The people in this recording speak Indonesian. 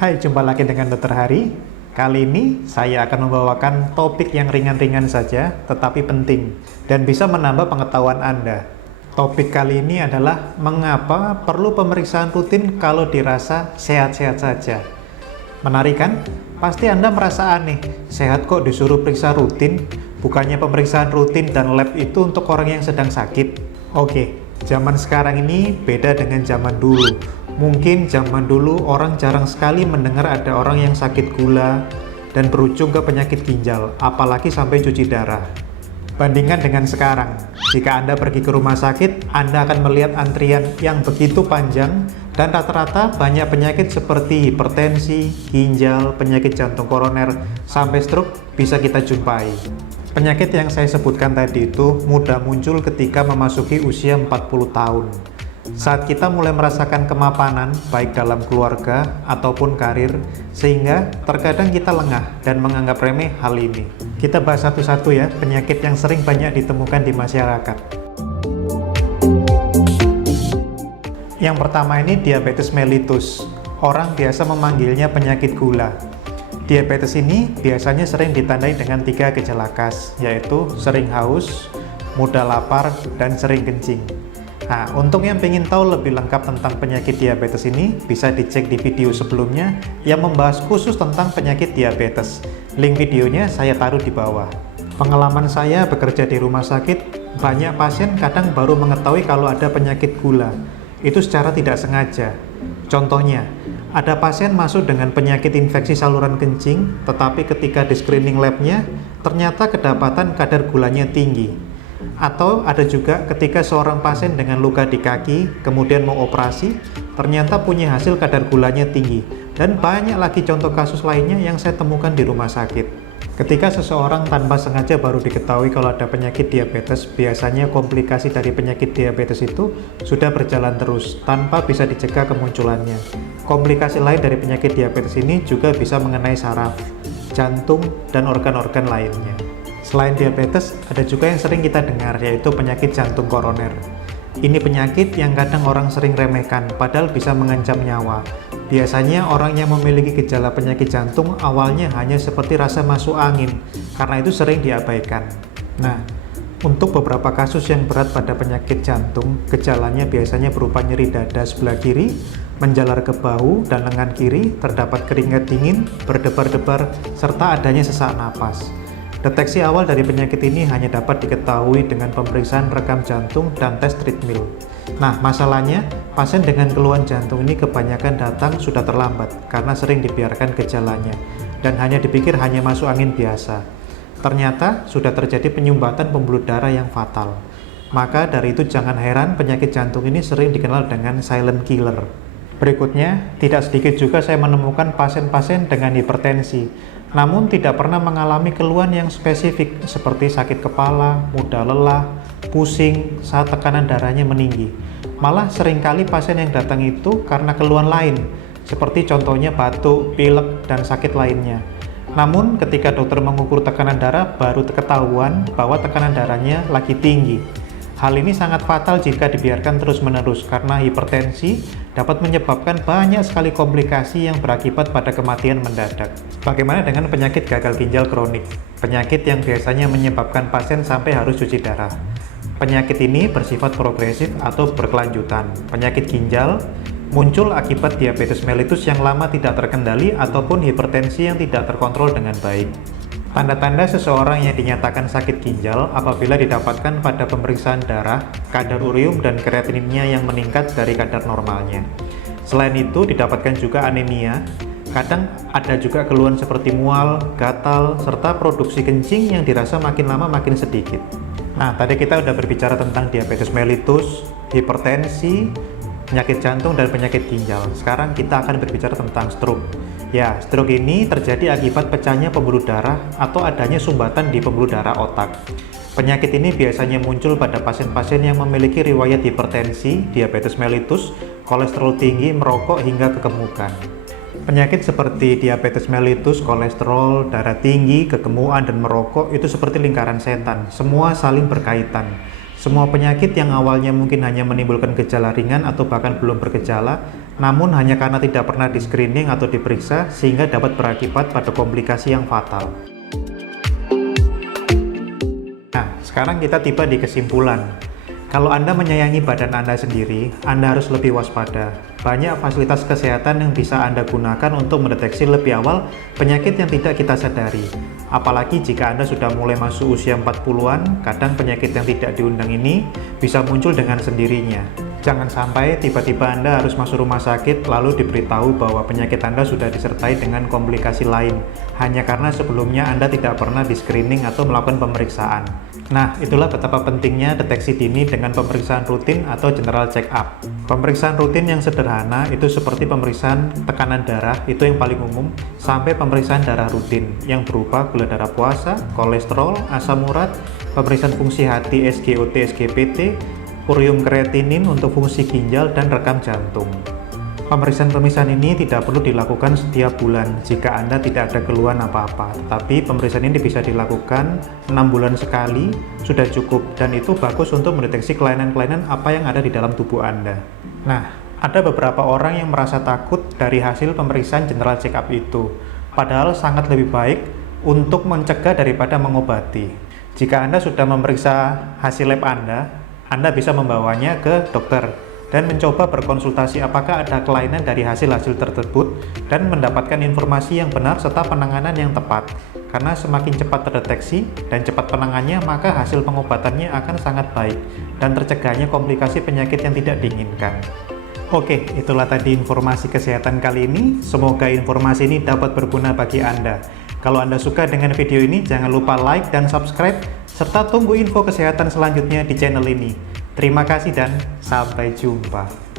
Hai, jumpa lagi dengan Dr. Hari. Kali ini saya akan membawakan topik yang ringan-ringan saja, tetapi penting, dan bisa menambah pengetahuan Anda. Topik kali ini adalah mengapa perlu pemeriksaan rutin kalau dirasa sehat-sehat saja. Menarik kan? Pasti Anda merasa aneh, sehat kok disuruh periksa rutin? Bukannya pemeriksaan rutin dan lab itu untuk orang yang sedang sakit? Oke, zaman sekarang ini beda dengan zaman dulu. Mungkin zaman dulu orang jarang sekali mendengar ada orang yang sakit gula dan berujung ke penyakit ginjal, apalagi sampai cuci darah. Bandingkan dengan sekarang, jika Anda pergi ke rumah sakit, Anda akan melihat antrian yang begitu panjang dan rata-rata banyak penyakit seperti hipertensi, ginjal, penyakit jantung koroner, sampai stroke bisa kita jumpai. Penyakit yang saya sebutkan tadi itu mudah muncul ketika memasuki usia 40 tahun. Saat kita mulai merasakan kemapanan, baik dalam keluarga ataupun karir, sehingga terkadang kita lengah dan menganggap remeh hal ini. Kita bahas satu-satu ya, penyakit yang sering banyak ditemukan di masyarakat. Yang pertama ini diabetes mellitus. Orang biasa memanggilnya penyakit gula. Diabetes ini biasanya sering ditandai dengan 3 gejala khas, yaitu sering haus, mudah lapar, dan sering kencing. Nah, untuk yang ingin tahu lebih lengkap tentang penyakit diabetes ini, bisa dicek di video sebelumnya yang membahas khusus tentang penyakit diabetes. Link videonya saya taruh di bawah. Pengalaman saya bekerja di rumah sakit, banyak pasien kadang baru mengetahui kalau ada penyakit gula. Itu secara tidak sengaja. Contohnya, ada pasien masuk dengan penyakit infeksi saluran kencing, tetapi ketika di screening labnya, ternyata kedapatan kadar gulanya tinggi. Atau ada juga ketika seorang pasien dengan luka di kaki, kemudian mau operasi, ternyata punya hasil kadar gulanya tinggi. Dan banyak lagi contoh kasus lainnya yang saya temukan di rumah sakit. Ketika seseorang tanpa sengaja baru diketahui kalau ada penyakit diabetes, biasanya komplikasi dari penyakit diabetes itu sudah berjalan terus, tanpa bisa dicegah kemunculannya. Komplikasi lain dari penyakit diabetes ini juga bisa mengenai saraf, jantung, dan organ-organ lainnya. Selain diabetes, ada juga yang sering kita dengar, yaitu penyakit jantung koroner. Ini penyakit yang kadang orang sering remehkan, padahal bisa mengancam nyawa. Biasanya orang yang memiliki gejala penyakit jantung awalnya hanya seperti rasa masuk angin, karena itu sering diabaikan. Nah, untuk beberapa kasus yang berat pada penyakit jantung, gejalanya biasanya berupa nyeri dada sebelah kiri, menjalar ke bahu dan lengan kiri, terdapat keringat dingin, berdebar-debar, serta adanya sesak napas. Deteksi awal dari penyakit ini hanya dapat diketahui dengan pemeriksaan rekam jantung dan tes treadmill. Nah, masalahnya, pasien dengan keluhan jantung ini kebanyakan datang sudah terlambat karena sering dibiarkan gejalanya dan hanya dipikir hanya masuk angin biasa. Ternyata sudah terjadi penyumbatan pembuluh darah yang fatal. Maka dari itu jangan heran penyakit jantung ini sering dikenal dengan silent killer. Berikutnya, tidak sedikit juga saya menemukan pasien-pasien dengan hipertensi, namun tidak pernah mengalami keluhan yang spesifik seperti sakit kepala, mudah lelah, pusing saat tekanan darahnya meninggi. Malah seringkali pasien yang datang itu karena keluhan lain, seperti contohnya batuk, pilek, dan sakit lainnya. Namun ketika dokter mengukur tekanan darah, baru ketahuan bahwa tekanan darahnya lagi tinggi. Hal ini sangat fatal jika dibiarkan terus-menerus karena hipertensi dapat menyebabkan banyak sekali komplikasi yang berakibat pada kematian mendadak. Bagaimana dengan penyakit gagal ginjal kronik? Penyakit yang biasanya menyebabkan pasien sampai harus cuci darah. Penyakit ini bersifat progresif atau berkelanjutan. Penyakit ginjal muncul akibat diabetes mellitus yang lama tidak terkendali ataupun hipertensi yang tidak terkontrol dengan baik. Tanda-tanda seseorang yang dinyatakan sakit ginjal apabila didapatkan pada pemeriksaan darah, kadar urium dan kreatininnya yang meningkat dari kadar normalnya. Selain itu, didapatkan juga anemia. Kadang ada juga keluhan seperti mual, gatal, serta produksi kencing yang dirasa makin lama makin sedikit. Nah, tadi kita udah berbicara tentang diabetes mellitus, hipertensi, penyakit jantung, dan penyakit ginjal. Sekarang kita akan berbicara tentang stroke. Ya, stroke ini terjadi akibat pecahnya pembuluh darah atau adanya sumbatan di pembuluh darah otak. Penyakit ini biasanya muncul pada pasien-pasien yang memiliki riwayat hipertensi, diabetes mellitus, kolesterol tinggi, merokok, hingga kegemukan. Penyakit seperti diabetes mellitus, kolesterol, darah tinggi, kegemukan, dan merokok itu seperti lingkaran setan. Semua saling berkaitan. Semua penyakit yang awalnya mungkin hanya menimbulkan gejala ringan atau bahkan belum bergejala, namun hanya karena tidak pernah di-screening atau diperiksa, sehingga dapat berakibat pada komplikasi yang fatal. Nah, sekarang kita tiba di kesimpulan. Kalau Anda menyayangi badan Anda sendiri, Anda harus lebih waspada. Banyak fasilitas kesehatan yang bisa Anda gunakan untuk mendeteksi lebih awal penyakit yang tidak kita sadari. Apalagi jika Anda sudah mulai masuk usia 40-an, kadang penyakit yang tidak diundang ini bisa muncul dengan sendirinya. Jangan sampai tiba-tiba Anda harus masuk rumah sakit lalu diberitahu bahwa penyakit Anda sudah disertai dengan komplikasi lain, hanya karena sebelumnya Anda tidak pernah di-screening atau melakukan pemeriksaan. Nah, itulah betapa pentingnya deteksi dini dengan pemeriksaan rutin atau general check-up. Pemeriksaan rutin yang sederhana itu seperti pemeriksaan tekanan darah, itu yang paling umum, sampai pemeriksaan darah rutin yang berupa gula darah puasa, kolesterol, asam urat, pemeriksaan fungsi hati SGOT, SGPT, urium kreatinin untuk fungsi ginjal, dan rekam jantung. Pemeriksaan-pemeriksaan ini tidak perlu dilakukan setiap bulan jika Anda tidak ada keluhan apa-apa, tapi pemeriksaan ini bisa dilakukan 6 bulan sekali, sudah cukup, dan itu bagus untuk mendeteksi kelainan-kelainan apa yang ada di dalam tubuh Anda. Nah, ada beberapa orang yang merasa takut dari hasil pemeriksaan general check-up itu, padahal sangat lebih baik untuk mencegah daripada mengobati. Jika Anda sudah memeriksa hasil lab Anda bisa membawanya ke dokter dan mencoba berkonsultasi apakah ada kelainan dari hasil-hasil tersebut dan mendapatkan informasi yang benar serta penanganan yang tepat. Karena semakin cepat terdeteksi dan cepat penanganannya, maka hasil pengobatannya akan sangat baik dan tercegahnya komplikasi penyakit yang tidak diinginkan. Oke, itulah tadi informasi kesehatan kali ini. Semoga informasi ini dapat berguna bagi Anda. Kalau Anda suka dengan video ini, jangan lupa like dan subscribe, serta tunggu info kesehatan selanjutnya di channel ini. Terima kasih dan sampai jumpa.